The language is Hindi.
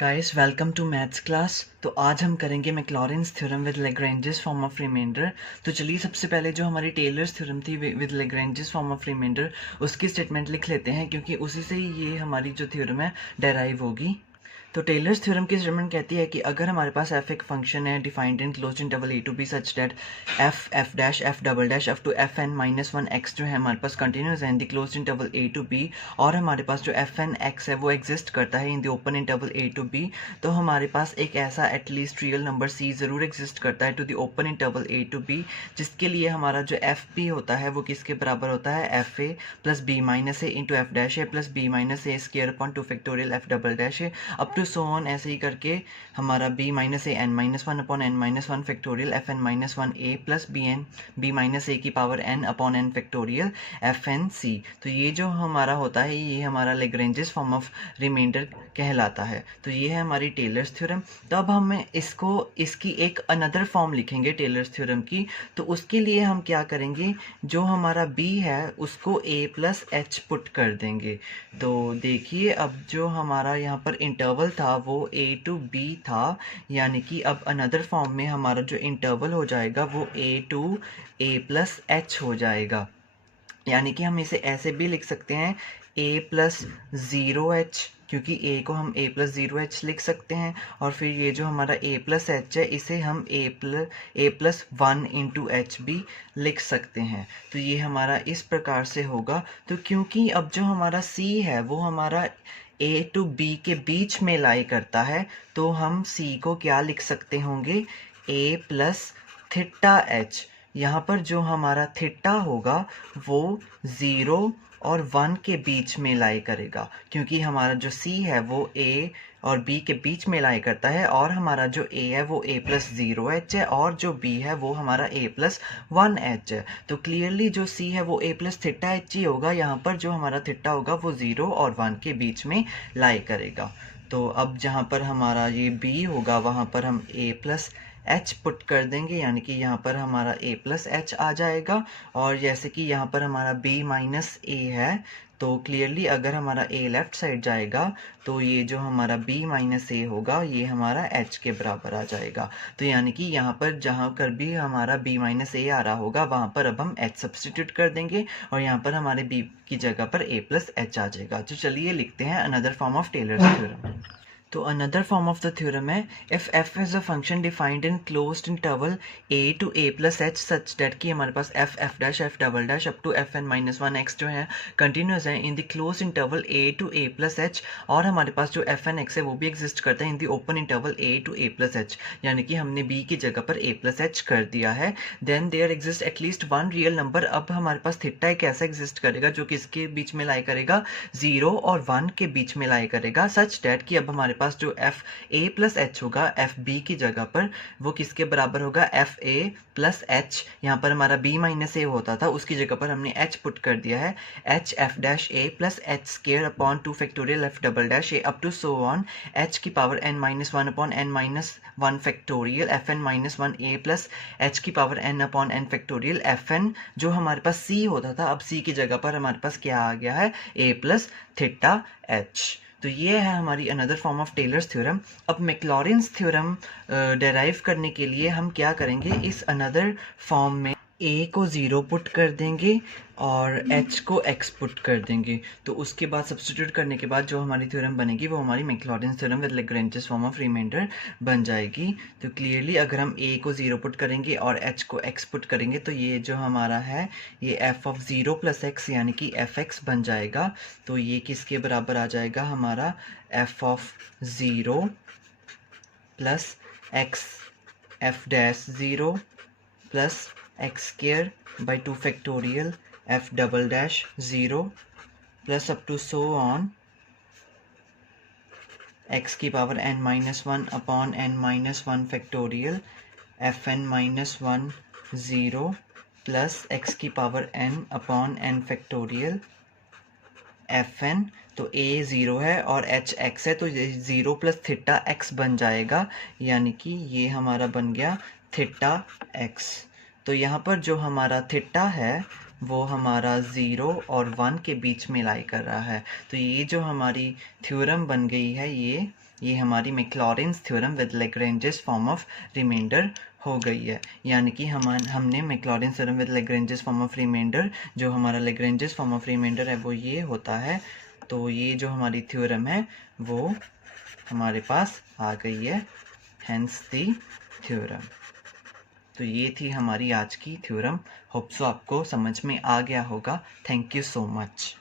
Guys welcome to maths class. तो आज हम करेंगे Maclaurin's theorem with Lagrange's form of remainder. तो चलिए सबसे पहले जो हमारी टेलर्स थ्योरम थी with Lagrange's form of remainder उसकी स्टेटमेंट लिख लेते हैं, क्योंकि उसी से ही ये हमारी जो थ्योरम है डेराइव होगी। तो टेलर्स थ्योरम की स्टेटमेंट कहती है कि अगर हमारे पास एफ एक फंक्शन है defined in close interval A to B such that F dash F double dash up to F N minus one x जो है हमारे पास कंटिन्यूस है in the close interval A to B, और हमारे पास जो एफ एन एक्स है वो एग्जिस्ट करता है in the open interval A to B, तो हमारे पास एक ऐसा एटलीस्ट रियल नंबर सी ज़रूर एग्जिस्ट करता है to the open interval A to B, जिसके लिए हमारा जो एफ पी होता है वो किसके बराबर होता है f a plus b minus a into f dash a plus b minus a square upon two factorial f double dash a up to so on, ऐसे ही करके हमारा b minus a n minus one upon n minus one factorial f N minus one a plus b minus a की power n upon n factorial f n c. तो ये जो हमारा होता है ये हमारा लैग्रेंजेस फॉर्म ऑफ रिमाइंडर कहलाता है। तो ये है हमारी टेलर्स थ्योरम। तो अब हमें इसकी एक अनदर फॉर्म लिखेंगे टेलर्स थ्योरम की। तो उसके लिए हम क्या करेंगे, जो हमारा b है उसको a प्लस एच पुट कर देंगे। तो देखिए अब जो हमारा यहाँ पर इंटरवल था वो a टू b था, यानी कि अब अनदर फॉर्म में हमारा जो इंटरवल हो जाएगा वो a to a plus H हो जाएगा। यानी कि हम इसे ऐसे भी लिख सकते हैं a प्लस ज़ीरो एच, क्योंकि a को हम a प्लस ज़ीरो एच लिख सकते हैं, और फिर ये जो हमारा a प्लस एच है इसे हम a plus one into H भी लिख सकते हैं। तो ये हमारा इस प्रकार से होगा। तो क्योंकि अब जो हमारा c है वो हमारा a टू b के बीच में लाई करता है, तो हम c को क्या लिख सकते होंगे a प्लस थीटा एच। यहाँ पर जो हमारा थीटा होगा वो 0 और 1 के बीच में लाई करेगा, क्योंकि हमारा जो c है वो a और b के बीच में लाई करता है, और हमारा जो a है वो a प्लस ज़ीरो एच है और जो b है वो हमारा a प्लस वन एच है। तो क्लियरली जो c है वो a प्लस थीटा एच ही होगा। यहाँ पर जो हमारा थीटा होगा वो 0 और 1 के बीच में लाई करेगा। तो अब जहाँ पर हमारा ये b होगा वहाँ पर हम a प्लस एच पुट कर देंगे, यानी कि यहाँ पर हमारा a प्लस एच आ जाएगा। और जैसे कि यहाँ पर हमारा b माइनस ए है, तो क्लियरली अगर हमारा a लेफ्ट साइड जाएगा तो ये जो हमारा b माइनस ए होगा ये हमारा h के बराबर आ जाएगा। तो यानी कि यहाँ पर जहाँ कर भी हमारा b माइनस ए आ रहा होगा वहाँ पर अब हम h सब्सटीट्यूट कर देंगे, और यहाँ पर हमारे b की जगह पर a प्लस एच आ जाएगा। तो चलिए लिखते हैं another form of Taylor's theorem. तो another form of the theorem है if f is a function defined in closed interval a to a plus h such that कि हमारे पास f dash f double dash up to fn minus one x जो है कंटिन्यूस है in the close interval a to a plus h, और हमारे पास जो fn x है वो भी एग्जिस्ट करता है in the open interval a to a plus H, यानी कि हमने b की जगह पर a प्लस एच कर दिया है। Then there exist at least one real number. अब हमारे पास थीटा एक ऐसा एग्जिस्ट करेगा जो किसके बीच में लाई करेगा 0 और 1 के बीच में लाई करेगा, सच डैट कि अब हमारे पास जो एफ ए प्लस एच होगा एफ बी की जगह पर वो किसके बराबर होगा एफ ए प्लस एच। यहाँ पर हमारा बी माइनस ए होता था उसकी जगह पर हमने एच पुट कर दिया है h f dash a plus h square upon two factorial f double dash a up to so on h की power n minus one upon n minus one factorial f N minus one a plus h की power n upon n factorial f n. जो हमारे पास सी होता था अब सी की जगह पर हमारे पास क्या आ गया है ए प्लस थीटा एच। तो ये है हमारी another form of Taylor's theorem. अब मैक्लॉरिन्स थ्योरम डेराइव करने के लिए हम क्या करेंगे, इस अनदर फॉर्म में a को 0 पुट कर देंगे और h को x पुट कर देंगे। तो उसके बाद सब्स्टिट्यूट करने के बाद जो हमारी थ्योरम बनेगी वो हमारी Maclaurin's theorem with Lagrange's form of remainder बन जाएगी। तो क्लियरली अगर हम a को 0 पुट करेंगे और h को x पुट करेंगे तो ये जो हमारा है ये f ऑफ 0 प्लस x यानी कि fx बन जाएगा। तो ये किसके बराबर आ जाएगा हमारा f of 0 plus x f dash 0 plus x square by two factorial f double dash 0 plus up to so on x की power n minus one upon n minus one factorial f N minus one 0 plus x की power n upon n factorial f n. तो a 0 है और h x है, तो ये 0 प्लस थीटा x बन जाएगा, यानी कि ये हमारा बन गया थीटा x। तो यहाँ पर जो हमारा थीटा है वो हमारा 0 और 1 के बीच में लाई कर रहा है। तो ये जो हमारी थ्योरम बन गई है ये ये हमारी Maclaurin's theorem with Lagrange's form of remainder हो गई है। यानी कि हमने Maclaurin's theorem with Lagrange's form of remainder, जो हमारा लैग्रेंजेस फॉर्म ऑफ रिमाइंडर है वो ये होता है। तो ये जो हमारी थ्योरम है वो हमारे पास आ गई है, हेंस दी थ्योरम। तो ये थी हमारी आज की थ्योरम। होप सो आपको समझ में आ गया होगा। Thank you so much.